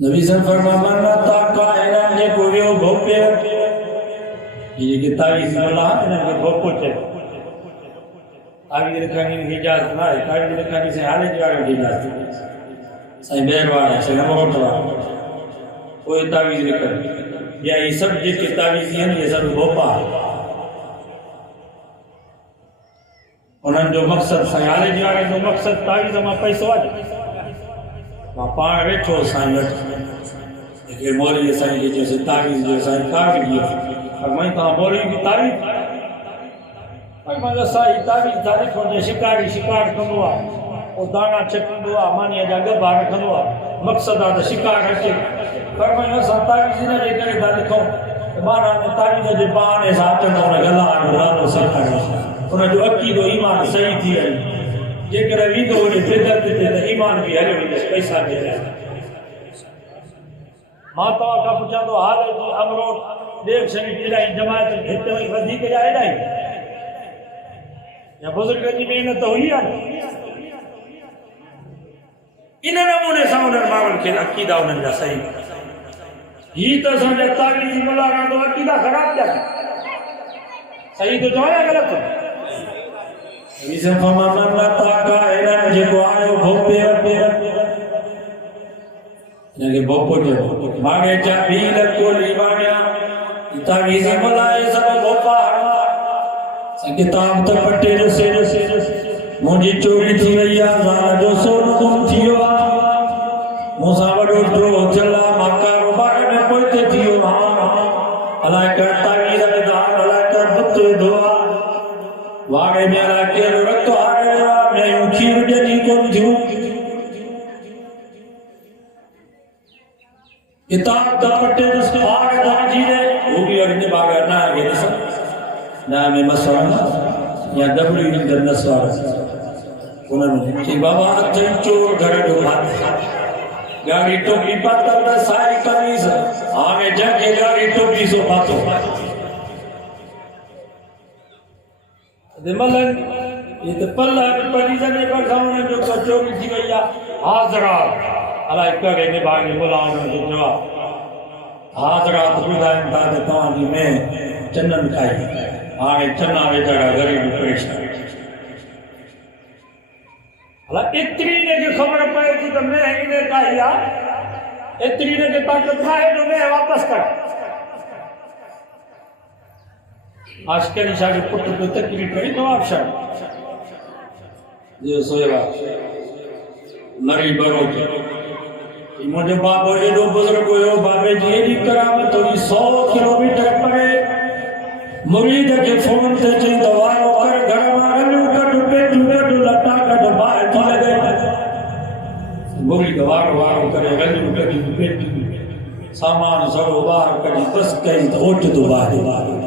نبی صلی اللہ علیہ وسلم فرمایا تا کائنات جے کو ویو بھوپے یہ کہ تعویذ اللہ نے کہ بھوپو چے تعویذ رکھنے کی اجازت نہ ہے تعویذ رکھنے سے حالے جوڑ کی اجازت ہے سائیں بیرواڑا سے موٹوا کوئی تعویذ رکھ یا یہ سب جے کے تعویذ ہیں یہ سب بھوپا انہاں جو مقصد سیالے جوڑ جو مقصد تعویذ ما پیسہ وجه پان ویٹھو سائیں کہ مولوی سائیں کے جیسے تعویذ جو سائیں کار دیا اور میں کہا مولوی کی تعویذ میں مجھے سائیں تعویذ تعریف ہونے شکاری شکار کندو او دانا چکندو مانی جا گبا رکھندو مقصد آ شکار اچے پر میں سا تعویذ نہ لے کرے دا لکھو مانا تعویذ جو بہانے ساتھ نہ گلا نہ سکتا انہاں جو عقیدہ ایمان صحیح تھی ہے جے کرے ویندو نے فدر تے ایمان بھی ہلے وی پیسہ دے ماں تو کا پوچھا تو حال ہے کہ امروٹ دیکھ شریف الہی جماعت ہتے ہوئی ودھی کے جائے نہیں یا بزرگ جی محنت ہوئی ہے ان نمونے سے انہوں ماحول کے عقیدہ انہوں کا صحیح یہ تو سمجھے تعویذ ملا رہا تو عقیدہ خراب جائے صحیح تو جو ہے غلط ہے اسے فرمانا تا کائنات جے کو آیو بھوپے کہ بوپو جو مانے چا بیل کولی مانیا تعویذ ملائے سب بوپا کتاب تے پٹے رسے مجھے چوری تھی ویا زال جو سون گم تھیو موسا وڈو ڈرو چلا مکا روبار میں پوئتے تھیو اللہ کر تعویذ میں دار اللہ کر بت دعا واگے میرا کے رتو آئے میں کھیر دی کون تھیو کتاب دا پٹے جس کے آگ دا جیلے وہ بھی اگنے باگر نہ آگے نسل نام مسوارا یا دبلی اندر نسوارا انہوں نے کہ بابا اچھن چور گھر ڈھوبات گاڑی ٹوپی پاتا دا سائی کمیز آگے جا کے گاڑی ٹوپی سو پاتو دے ملن یہ تو پلہ پلیزہ نے پر سامنے جو چوری تھی گئی حاضرات اللہ کرے نے باغی ملاؤں نے جواب حاضرات خدا امداد توانی میں چنن کھائی آگے چنہ ویدڑا غریب پریشان اللہ اتری نے جو خبر پائے تھی تو میں انہیں کہا اتری نے جو طاقت کھائے تو میں واپس کر آشکری شاہ کے پتر کو تکلیف کری نواب شاہ جو سوئے گا مری برو مجھے بابا یہ دو بزرگ ہوئے بابے جی یہ کرامت ہوئی 100 کلومیٹر پڑے مرید کے فون سے چند دوائیوں کر گھر مارلو کر ڈوبے لٹا کر باہر تھی لگے مرید وارو کرے گلو کر ڈوبے سامان سڑو باہر کر بس کہیں تو اوٹ دو باہر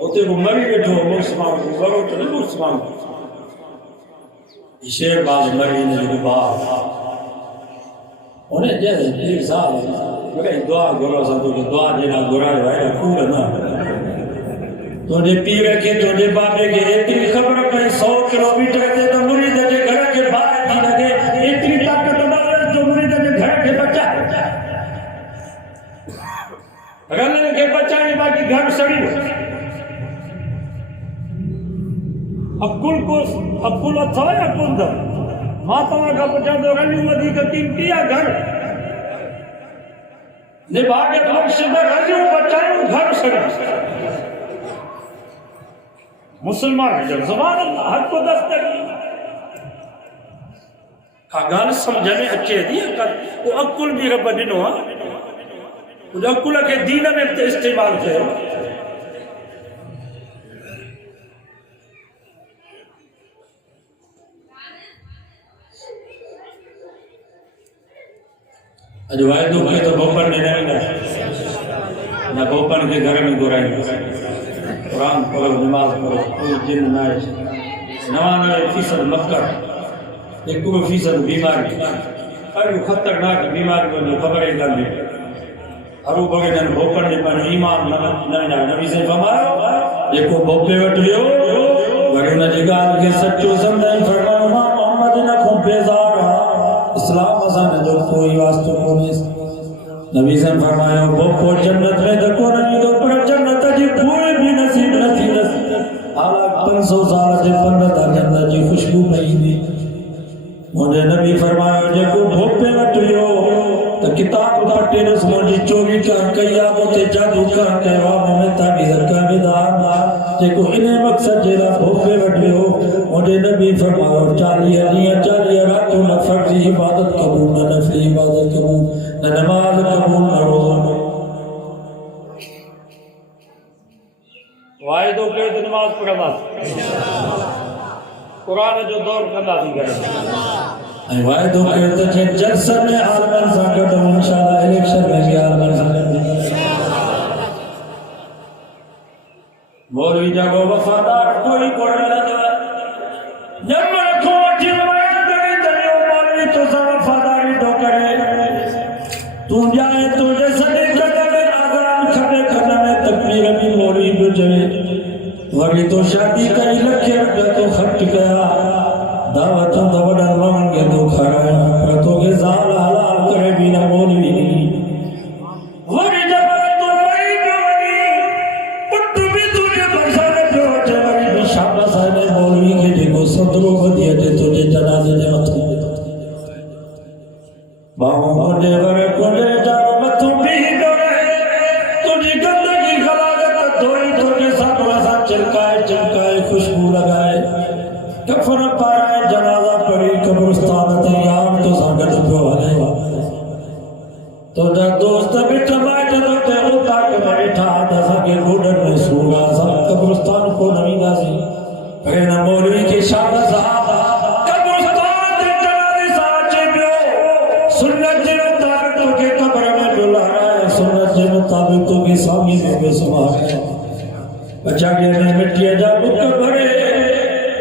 ہوتے وہ مری بیٹھو مسلمان کو برو تو نہیں مسلمان یہ شیر باز مری نے جو باہر انہیں جیسے دیر سال مگر دعا گرو سا تو کہ دعا دینا گرا ہے پورا نہ تو نے پیر کے تو نے بابے کے اتنی خبر پہ 100 کلومیٹر تے تو مرید کے گھر کے باہر تھی لگے اتنی طاقت نہ جو مرید کے گھر کے بچہ رلن کے بچہ نے باقی گھر سڑی اکل اتھا یا اکل در ماتما کا پچھا تو رنی ودی کا قیمتی گھر نبھاگت مقصد رنی بچائیں گھر سڑی مسلمان جب زبان اللہ حق کو دستگی گال سمجھنے اچھے دیا کر وہ اکل بھی رب دنوں وہ اکل کے دین میں استعمال کرو اجوائے دو کہ تو بوپن نے نہیں گئے نہ بوپن کے گھر میں گرائی قرآن پڑھو نماز پڑھو کوئی جن نہ آئے 99% مکر 1% بیماری اور خطرناک بیماری کو جو خبریں کر لی ہرو بگن بوپن نے پر ایمان نہ نبی سے فرمایا یہ کو بوپے وٹ لیو ورنہ جگہ کے سچو سمجھیں فرمایا محمد نہ کو بیزار اسلام اسان جو کوئی واسطہ نہیں. نبی سے فرمایا وہ جنت میں دکو نہیں تو پر جنت جی کوئی بھی نصیب نصیب حالات 500 سال سے پندہ جنت جی خوشبو نہیں دی. مجھے نبی فرمایا جے کو بھوپے وٹیو تو کتاب پٹے نس مجھے چوری کا کیا موتے جادو کا کہوا میں تعبیر کا بدار جے کو انہیں مقصد جیلا بھوپے وٹیو. مجھے نبی فرمایا 40 راتوں نہ فرضی عبادت قبول نہ نفلی عبادت قبول نہ نماز قبول نہ روزہ. وائدو کے نماز پڑھنا قرآن جو دور کرنا تھی کرے وائدو کہتے ہیں جلسہ میں عالمان ساکر ہوں انشاءاللہ الیکشن میں بھی عالمان ساکر مولوی جاگو وفادار کوئی کوئی لگا جب رکھو اٹھی روایت کری دلیو مولوی تو سا وفاداری دو کرے تو جائے تو جیسا دیکھا کرے آزان کھڑے کھڑا میں تکبیر بھی مولوی جو جائے وگی تو شادی کئی لکھے رکھا تو خرچ گیا دعوتوں تو بڑا مانگے تو کھڑا پرتوں کے زال حلال کرے بینا مولوی نہیں. وگی جب تو بڑی جو وگی پتو بھی تجھے بخشانے جو ہوتے وگی بھی شابہ صاحب مولوی کے دیکھو صدروں کو دیا دے تجھے جنازے دے مطلب باہوں کو دے ورے کو دے جارو مطلب بھی دو رہے تجھے گندگی خلاقت دھوئی تجھے ساتھ ویسا چمکائے خوشبو لگائے کفر پائے جنازہ پڑی قبرستان تیار تو سانگت پہ والے تو جا دوست بیٹھا بیٹھا تے ہوتا کہ بیٹھا دسا کے گوڑن میں سوگا سب قبرستان کو نوی نازی پہنا مولوی کی شاہ صاحب قبرستان تے جنازی سانچے بیو سنت جے مطابق تو کے قبر میں ڈولا رہا ہے سنت جے مطابق تو کے سامی میں بے سماح ہے بچا کے میں مٹیا جا بکا بھرے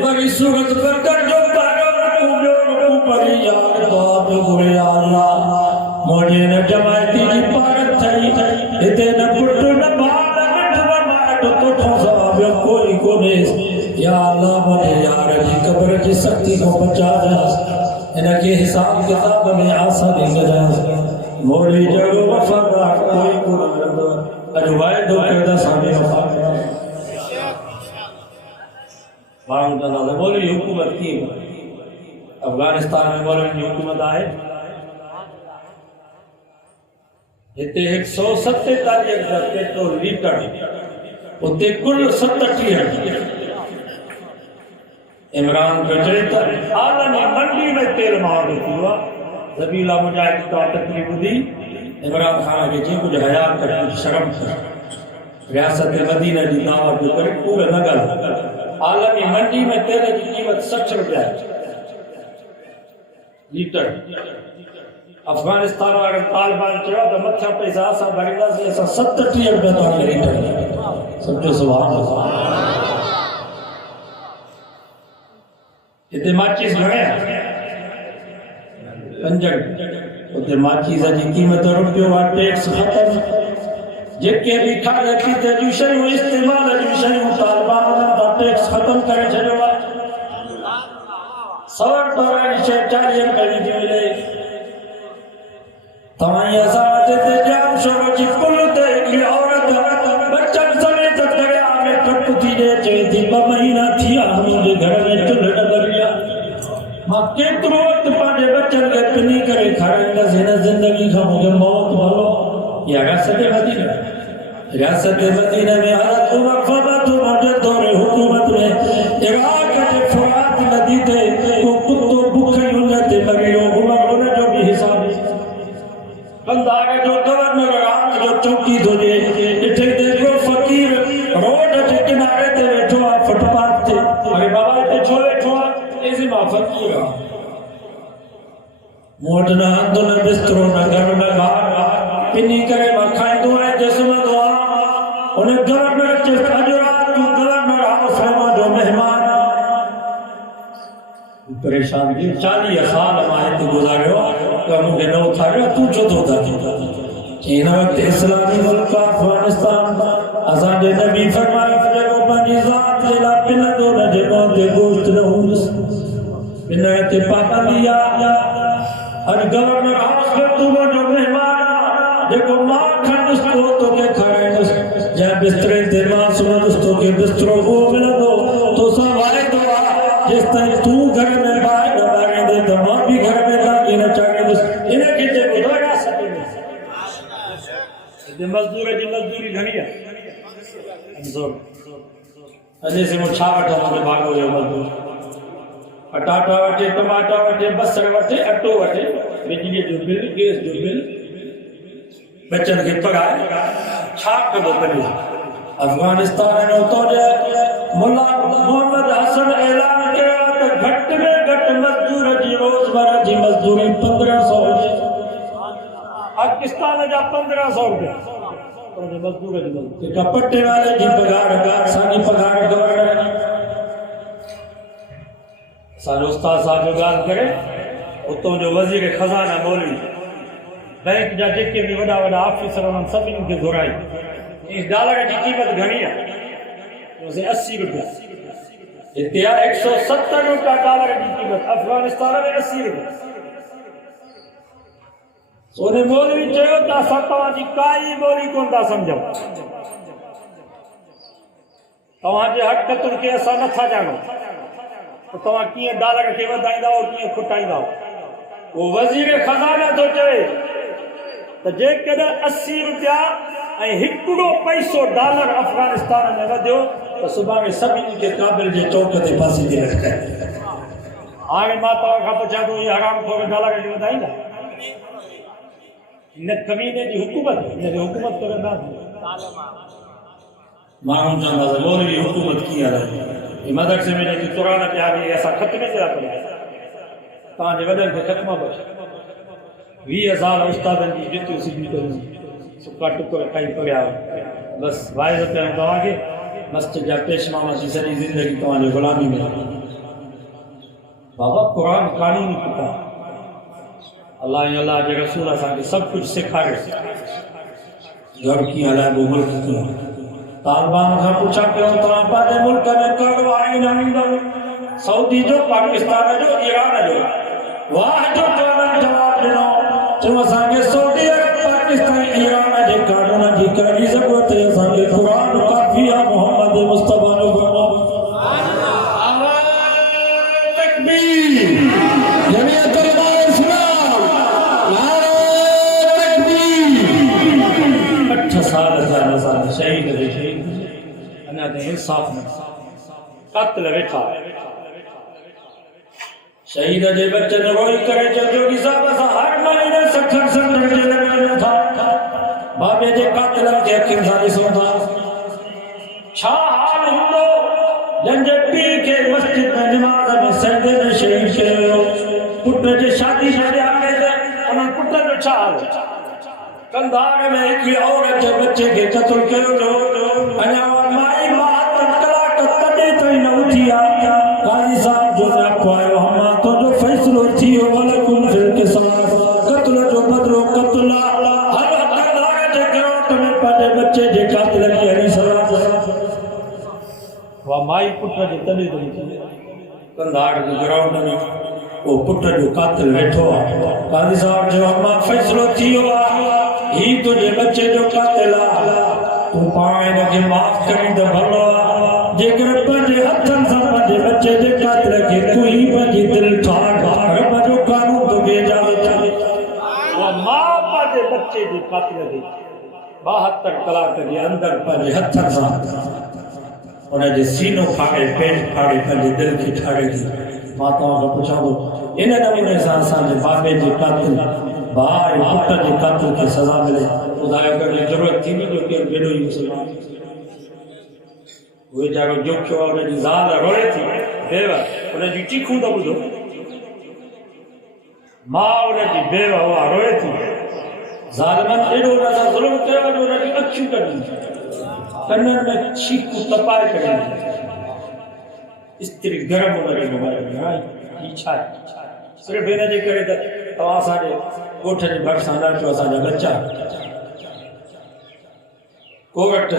وہی صورت پر کر جو پارو رکو پڑی یار دعا پہ گرے اللہ مجھے نہ جماعتی جی پارت تھئی اتے نہ پٹو نہ بھار نہ مٹھوا مارٹو تو تھو سوابیو کوئی کو نیس یا اللہ مجھے یار جی قبر کی سکتی کو بچا جا انہ کے حساب کتاب میں آسانی گجا مولی جگو وفادار کوئی کو نہ اجوائے دو کردہ سامی وفادار باروں تعالیٰ مولوی حکومت کی افغانستان میں مولوی حکومت آئے جتے 170 تاریخ کا پیٹرول لیٹر ہوتے کل 70 عمران کا چریتا عالمی منڈی میں تیل مار دیتی ہوا زبیلہ مجاہد کا تکلیف دی عمران خانہ کے جی کچھ حیات کر کچھ شرم کر ریاست مدینہ دی دعوت جو کرے پورے نگل عالمی منڈی میں تیل کی قیمت 60 روپیہ لیٹر افغانستان اگر طالبان چڑھا تو متھا پیسہ آسا بڑھتا سے ایسا 70 روپیہ تو آگے لیٹر سمجھو سبحان اللہ اتنے ماچیز گھڑے ہیں پنجک اتنے ماچیز ہے جی قیمت روپیوں کا ٹیکس ختم جکے بھی کھانے پیتے جو شیعوں استعمال جو شیعوں طالبان کا ٹیکس ختم کرے چھڑے گا 140 روپے بھی ملے تمہیں ازاد تے جام شروع جی کل دیکھی عورت بچن سمیت دریا میں ٹپتی دے چیتی بمہینہ تھیا ہمیں گھر میں چلے ڈبریا ماں کترو وقت پانے بچن کے پنی کرے کھڑے گا زندگی کا مجھے موت والو یہ ریاست مدینہ ریاست مدینہ میں حالت عمر فضت مجھے دور حکومت میں عراق کے فرات ندی تے کو کتو بکھئی ہو جاتے مگیو عمر ہونے جو بھی حساب بندہ آگے جو گورنر رات جو چوکی دو جے اٹھے دے جو فقیر روڈ کے کنارے تے بیٹھو آپ فٹ پاتھ تھے اگر بابا تے چھوڑے چھوڑا ایسی ماں فقیر موٹنا اندھن بستروں نہ گھر نہ گھار پنی کرے ماں کھائیں دو ہے جسم دعا انہیں گورنر کے اجرات جو گورنر ہاؤس ہے وہ جو مہمان پریشان کی 40 سال ہمارے گزارے ہو کہ مجھے نہ اٹھایا تو جو ہوتا چین وقت اسلامی ملک افغانستان ازاد نبی فرمایا فجر و پنجی ذات لیلا پلدو نجموں تے گوشت نہوس پنہتے پاپا دیا اور گورنر ہاؤس میں تو وہ جو مہمان دیکھو ماں کھنڈ تو کے کھڑے جہاں بسترے دماغ سنا دوستوں کے بستروں کو ملا دو تو سوائے دعا جس طرح تو گھر میں باہر نہ باگیں دے تو ماں بھی گھر میں لاگی نہ چاہے دوست انہیں کھیچے کو دو گا سکے دے مزدور ہے جی مزدوری گھنی ہے انزور اجے سے وہ چھاوٹا مجھے بھاگو جو مزدور اٹاٹا وٹے ٹماٹا وٹے بسر وٹے اٹو وٹے بجلی جو بل گیس جو بل بچن کے پگائے چھاپ کدو پڑی افغانستان میں تو جائے ملا محمد حسن اعلان کیا تو گھٹ میں گھٹ مزدور جی روز مرہ جی مزدوری 1500 پاکستان جا 1500 روپے تو مزدور جی مزدوری کپٹے والے جی پگاڑ سانی پگاڑ گورنر سارے استاد صاحب جو گال کرے اتوں جو وزیر خزانہ مولوی بینک جا جے بھی وڈا وڈا آفیسر انہوں سبھی ان کے گھرائی اس ڈالر کی قیمت گھنی ہے اسے 80 روپے اتیا 170 روپے ڈالر کی قیمت افغانستان میں 80 روپے سونے مولوی چاہو تا ستاں جی کائی بولی کون تا سمجھو تمہاں جے حق قتل کے ایسا نہ تھا جانو تو تمہاں کیے ڈالر کے ودائیں دا اور کیے کھٹائیں دا وہ وزیر خزانہ تو چاہے تو جے کدھر 80 روپیہ ہکڑو پیسو ڈالر افغانستان میں ودیو تو صبح میں سبھی کے قابل جے چوک دے پاسی دے رکھتا ہے آگے ماتا کا پوچھا تو یہ حرام کھو ڈالر کے ودائیں گا نہ کمینے کی حکومت نہ حکومت کرے نہ معلوم جانا مولوی حکومت کیا رہے یہ مدرسے میں جو قرآن پہ آگے ایسا ختمے سے آتا ہے تاں جے وڈن کے ختمہ بچ 20,000 استادن کی جتو سجی کریں سکا ٹکر کھائی پڑیا بس وائز پہ ہم کہاں گے مسجد جا پیش ماما سی سری زندگی تمہارے غلامی میں بابا قرآن قانونی کتاب اللہ کے رسول اللہ کے سب کچھ سکھا رہے گھر کی حالات وہ ملک کی طالبان کا پوچھا کہ تمام پاتے ملک میں کرو آئین آئین سعودی جو پاکستان جو ایران جو واہ جو جواب دینا چلو سانگے سعودی عرب پاکستان ایران جے قانون جی کرنی ضرورت ہے سانگے قرآن کافی ہے محمد مصطفیٰ نے فرمایا تکبیر جمعیت علماء اسلام نعرہ تکبیر 8 سال شہید ہے شہید انہاں دے انصاف میں قتل ویٹھا شہید جے بچے نے روئی کرے جو کی صاحب سا ہر مہینے 60 جیل میں تھا بابے جے قاتل کے اکھن ساری سوتا چھا حال ہندو جنجے پی کے مسجد میں نماز میں سجدے میں شہید کے پٹر جے شادی شادی آگے دے انہاں پٹر جو چھا حال کندھار میں ایک عورت جے بچے کے قتل کرو جو انہاں مائی بات کلا کتنے تئی نہ اٹھی آیا قاضی صاحب جو نے اپوائے ہم تو جو فیصلو تھیو ولکم فی القصاص قتل جو بدلو قتل ہر کندھار جے گروٹ میں پڑے بچے جے قاتل کی ہری سلام وہ مائی پٹر جے تلی تھی کندھار جے گراؤنڈ میں وہ پٹر جو قاتل بیٹھو قاضی صاحب جو ہم فیصلو تھیو ہی تو جے بچے جو قاتل تو پائن کے معاف کریں تو بھلو جے گر پنجے ہتھن سا پنجے بچے جے قاتل کے کوئی پنجی دل ٹھاک رب جو قانون تو بے جاوے وہ ماں پنجے بچے جے قاتل کے 72 کلاک کے اندر پنجے ہتھن سا انہیں جے سینوں پھاڑے پیٹ پھاڑے پنجے دل کی ٹھاڑے دی ماتاؤں کا پوچھا دو انہیں نمونے سانسان جے بابے جے قاتل بھائی پٹر جے قاتل کی سزا ملے خدا کرنے ضرورت تھی نہیں جو کہ بیڑو ہی مسلمان وہ جاگو جو کیوں انہیں جی زیادہ روڑے تھی بیوہ انہیں جی چیکھوں دا بجھو ماں انہیں جی بیوہ ہوا روڑے تھی ظالمان ایڈو نظر ظلم کرے جو انہیں جی اچھو کر دی کنن میں چیکھوں تپائے کریں اس طرح گرم ہونا کے مبارک یہ چھا ہے صرف انہیں جی کرے تو آسا جے کوٹھ جی بھر سانا جو آسا جا بچہ کوٹ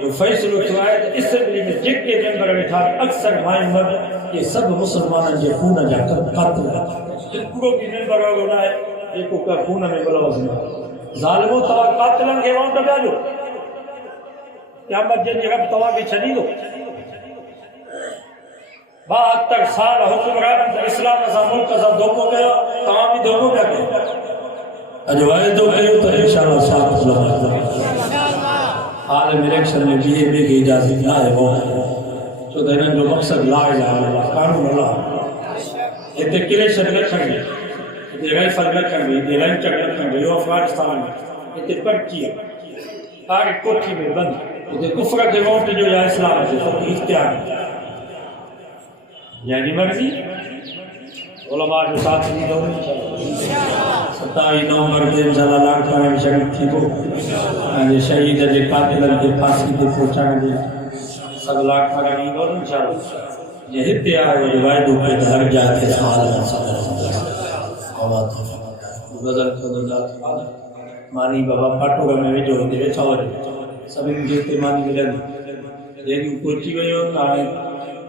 جو فیصلو تھوائے تو اسمبلی میں جگ کے ممبر بیٹھا اکثر مائیں مرد یہ سب مسلمانوں جے خون جا کر قاتل پورو کی نہیں کرو گا نہ ایک کا خون میں بلوز نہ ظالمو توا قاتلن کے وہاں ڈبا جو قیامت جن جگہ توا کے چھڑی دو 72 سال حکمران اسلام کا ملک کا دھوکو گیا تمام بھی دھوکو گیا اجوائے دو گئے تو انشاءاللہ صاحب عالم الیکشن میں بی اے بی کی اجازت نہ ہے وہ تو دینا جو مقصد لا الہ الا اللہ قانون اللہ اتنے کلیشن رکھیں گے اتنے رائفل رکھیں گے اتنے رینچر رکھیں گے یہ افغانستان میں اتنے پرچی ہے آگ کوٹھی میں بند اتنے کفر کے ووٹ جو یا اسلام سے سب کی اختیار ہے یعنی مرضی علماء جو ساتھ نہیں دو 27 نومبر کے انشاءاللہ لاکھ میں شریف تھی کو شہید ہے قاتلن کے پھانسی پہ پہنچانے دے سب لاکھ میں نہیں دو انشاءاللہ یہ ہتیا ہے روایتوں پہ دھر جاتے حال میں صدر غزل خدودات مانی بابا پاٹو گا میں جو ہوتے ہیں چھوڑ سبھی جیتے مانی ملن لیکن کوچی گئی ہو آئے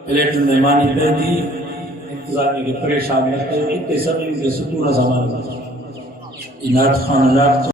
الیکٹن میں مانی پہ دی انتظامی کے پریشان رکھتے اتنے سبھی کے ستون زمان انات خان